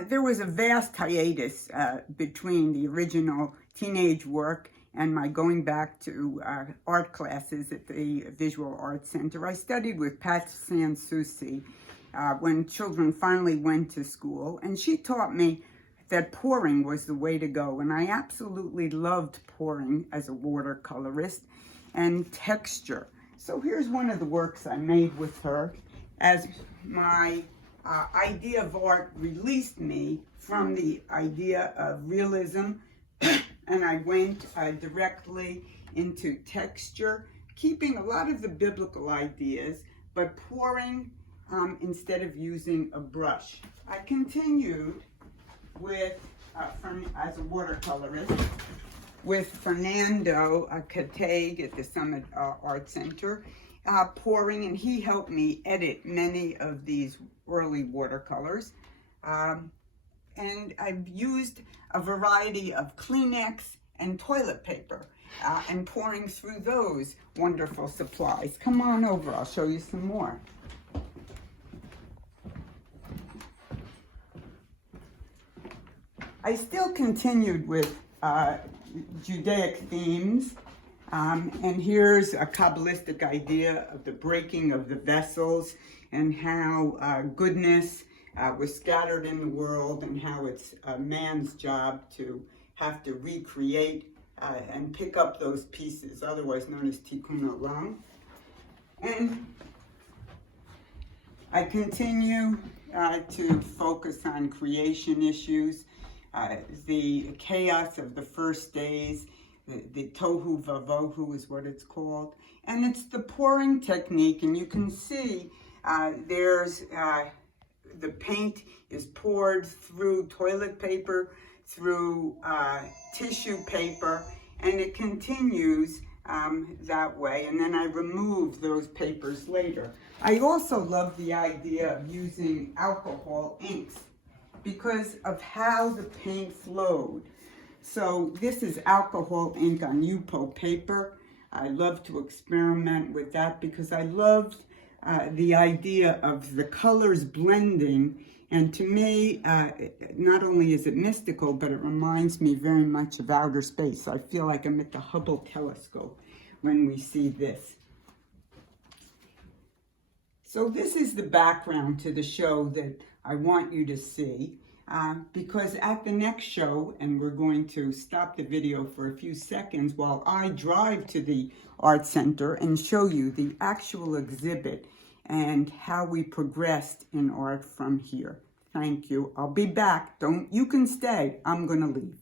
there was a vast hiatus between the original teenage work and my going back to art classes at the Visual Arts Center. I studied with Pat Sansucci when children finally went to school, and she taught me that pouring was the way to go. And I absolutely loved pouring as a watercolorist and texture. So here's one of the works I made with her as my idea of art released me from the idea of realism, and I went directly into texture, keeping a lot of the biblical ideas, but pouring instead of using a brush. I continued with, as a watercolorist, with Fernando Categ at the Summit Art Center, pouring, and he helped me edit many of these early watercolors. And I've used a variety of Kleenex and toilet paper and pouring through those wonderful supplies. Come on over, I'll show you some more. I still continued with Judaic themes, and here's a Kabbalistic idea of the breaking of the vessels and how goodness was scattered in the world, and how it's a man's job to have to recreate and pick up those pieces, otherwise known as tikkun olam. And I continue to focus on creation issues, the chaos of the first days, the tohu vavohu is what it's called. And it's the pouring technique, and you can see there's the paint is poured through toilet paper, through tissue paper, and it continues that way. And then I remove those papers later. I also love the idea of using alcohol inks because of how the paint flowed. So this is alcohol ink on Yupo paper. I love to experiment with that because I love the idea of the colors blending. And to me, not only is it mystical, but it reminds me very much of outer space. I feel like I'm at the Hubble telescope when we see this. So this is the background to the show that I want you to see, because at the next show, and we're going to stop the video for a few seconds while I drive to the art center and show you the actual exhibit and how we progressed in art from here. Thank you. I'll be back. You can stay. I'm going to leave.